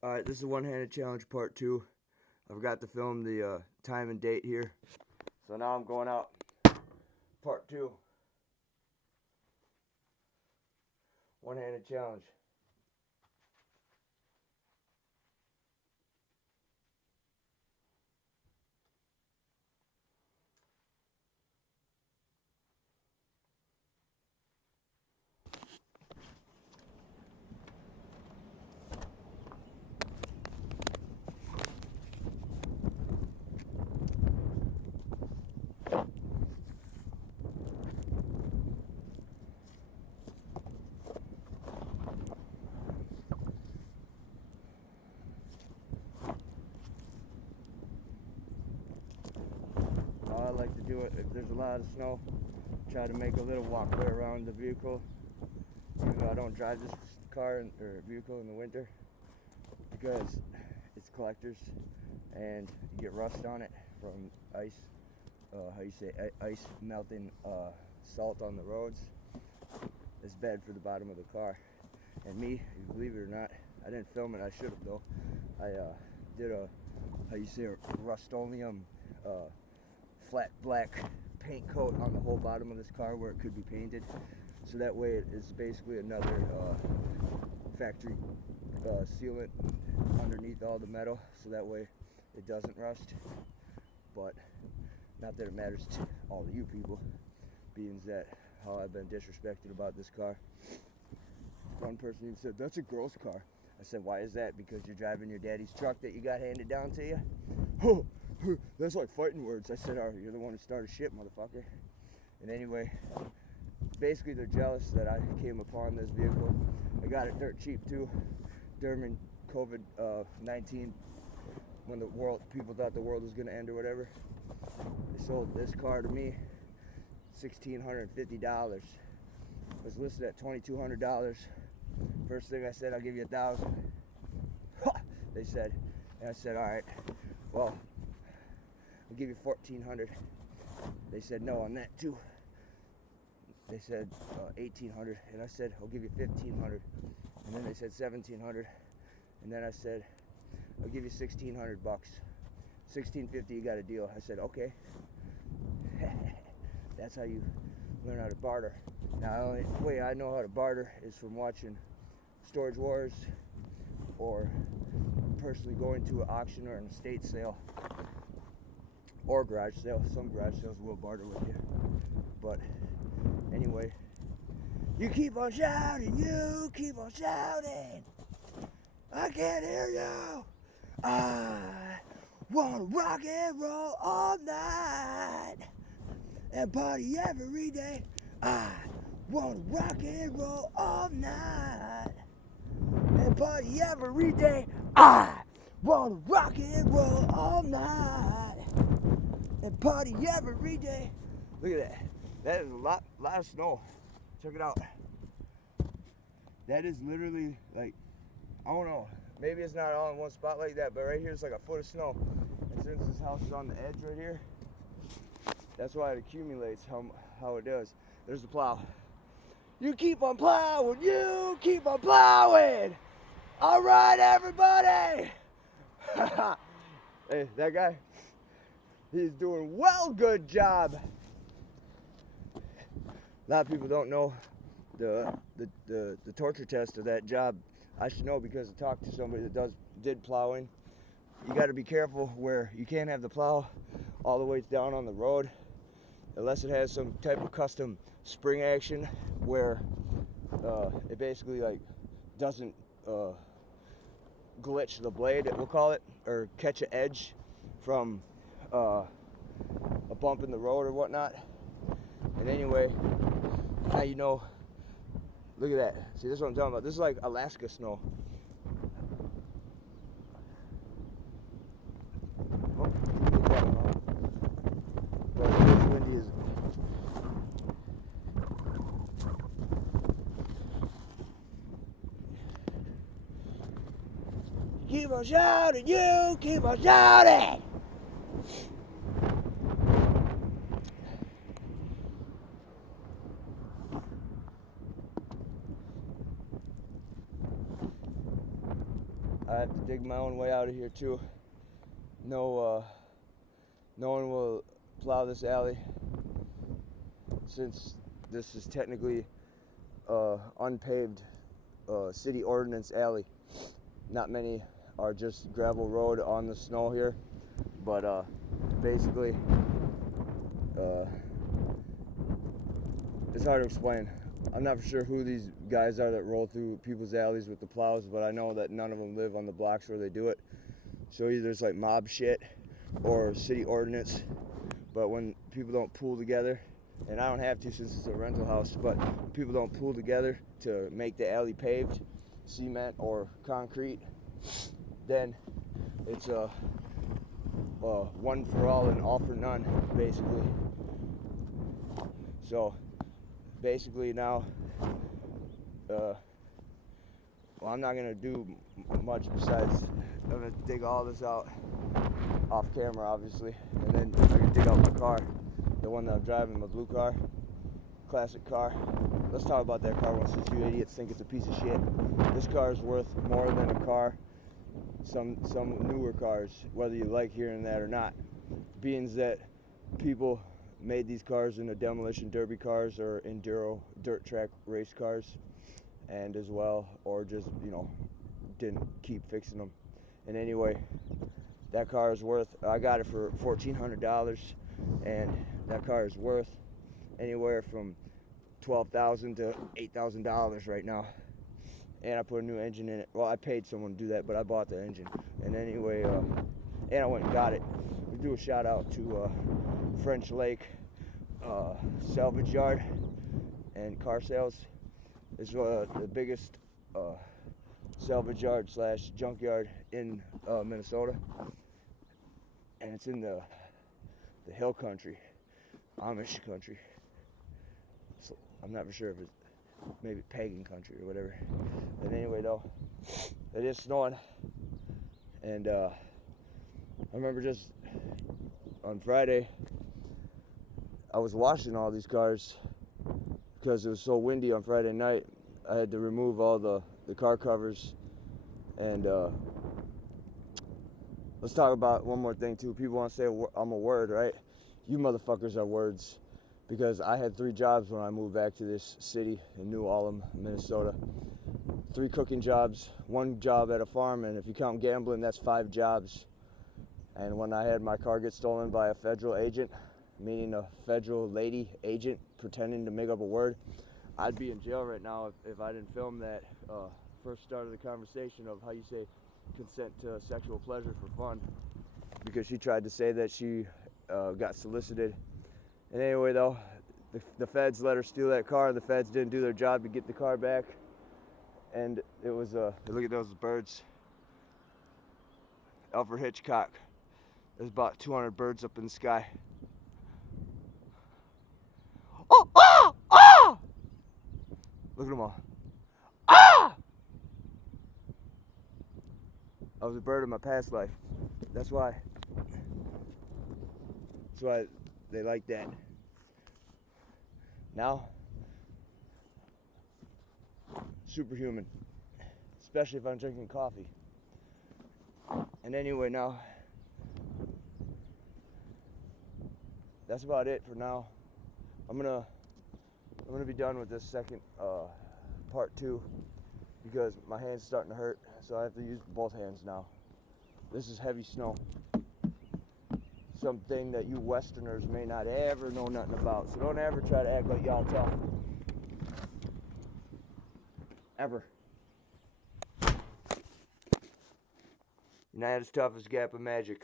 Alright, this is one-handed challenge part 2. I forgot to film the time and date here. So now I'm going out. Part 2. One-handed challenge. I like to do it if there's a lot of snow. Try to make a little walkway around the vehicle. Even though I don't drive this car or vehicle in the winter, because it's collectors and you get rust on it from ice. Ice melting salt on the roads. It's bad for the bottom of the car. And me, believe it or not, I didn't film it. I should have though. I did a Rust-Oleum flat black paint coat on the whole bottom of this car where it could be painted, so that way it's basically another factory sealant underneath all the metal, so that way it doesn't rust. But not that it matters to all of you people, being that how I've been disrespected about this car. One person even said, "That's a girl's car." I said, "Why is that? Because you're driving your daddy's truck that you got handed down to you?" Oh, that's like fighting words. I said, "Oh, you're the one who started shit, motherfucker." And anyway, basically they're jealous that I came upon this vehicle. I got it dirt cheap too during COVID-19, when people thought the world was gonna end or whatever. They sold this car to me $1,650. It was listed at $2,200. First thing I said, "I'll give you $1,000." They said, and I said, "All right, well, I'll give you $1,400. They said, "No on that too." They said $1,800, and I said, "I'll give you $1,500. And then they said $1,700, and then I said, "I'll give you $1,600. $1,650, you got a deal." I said, "Okay." That's how you learn how to barter. Now, the only way I know how to barter is from watching Storage Wars, or personally going to an auction or an estate sale or garage sale. Some garage sales will barter with you. But anyway, you keep on shouting, you keep on shouting. I can't hear you. I wanna rock and roll all night and party every day. I wanna rock and roll all night and party every day. I wanna rock and roll all night and party every day. Look at that. That is a lot of snow. Check it out. That is literally like, I don't know, maybe it's not all in one spot like that, but right here it's like a foot of snow. And since this house is on the edge right here, that's why it accumulates how it does. There's the plow. You keep on plowing, you keep on plowing. All right, everybody. Hey, that guy, he's doing well, good job. A lot of people don't know the torture test of that job. I should know because I talked to somebody that did plowing. You got to be careful where you can't have the plow all the way down on the road unless it has some type of custom spring action where it basically like doesn't glitch the blade, we'll call it, or catch an edge from a bump in the road or whatnot. And anyway, now you know. Look at that. See, this is what I'm talking about. This is like Alaska snow. Oh, but it's windy as. Keep on shouting, you keep on shouting. I have to dig my own way out of here too. No one will plow this alley since this is technically unpaved city ordinance alley. Not many are just gravel road on the snow here, but basically it's hard to explain. I'm not for sure who these guys are that roll through people's alleys with the plows, but I know that none of them live on the blocks where they do it. So either it's like mob shit or city ordinance. But when people don't pool together, and I don't have to since it's a rental house, but when people don't pool together to make the alley paved, cement or concrete, then it's a one for all and all for none, basically. So basically now, well, I'm not gonna do much besides I'm gonna dig all this out off camera, obviously, and then I'm gonna dig out my car, the one that I'm driving, my blue car, classic car. Let's talk about that car once you idiots think it's a piece of shit. This car is worth more than a car, some newer cars, whether you like hearing that or not, being that people made these cars into demolition derby cars or enduro dirt track race cars, and as well, or just, you know, didn't keep fixing them. And anyway, that car is worth, I got it for $1,400, and that car is worth anywhere from $12,000 to $8,000 right now. And I put a new engine in it. Well, I paid someone to do that, but I bought the engine. And anyway, and I went and got it. We do a shout out to French Lake Salvage Yard and Car Sales. It's the biggest salvage yard slash junkyard in Minnesota, and it's in the hill country, Amish country. So I'm not for sure if it's maybe pagan country or whatever. But anyway, though, it is snowing, and I remember just on Friday I was washing all these cars because it was so windy on Friday night. I had to remove all the car covers. And let's talk about one more thing too. People want to say I'm a word, right? You motherfuckers are words, because I had 3 jobs when I moved back to this city in New Ulm, Minnesota. 3 cooking jobs, 1 job at a farm, and if you count gambling, that's 5 jobs. And when I had my car get stolen by a federal agent, meaning a federal lady agent pretending to make up a word, I'd be in jail right now if I didn't film that first start of the conversation of how you say consent to sexual pleasure for fun, because she tried to say that she got solicited. And anyway, though, the feds let her steal that car. The feds didn't do their job to get the car back, and it was look at those birds. Alfred Hitchcock. There's about 200 birds up in the sky. Oh, ah, ah! Look at them all. Ah! I was a bird in my past life. That's why they like that. Now, superhuman, especially if I'm drinking coffee. And anyway, now, that's about it for now. I'm gonna be done with this second part 2, because my hand's starting to hurt, so I have to use both hands now. This is heavy snow, something that you Westerners may not ever know nothing about, so don't ever try to act like y'all tough. Ever. You're not as tough as GappaMagix.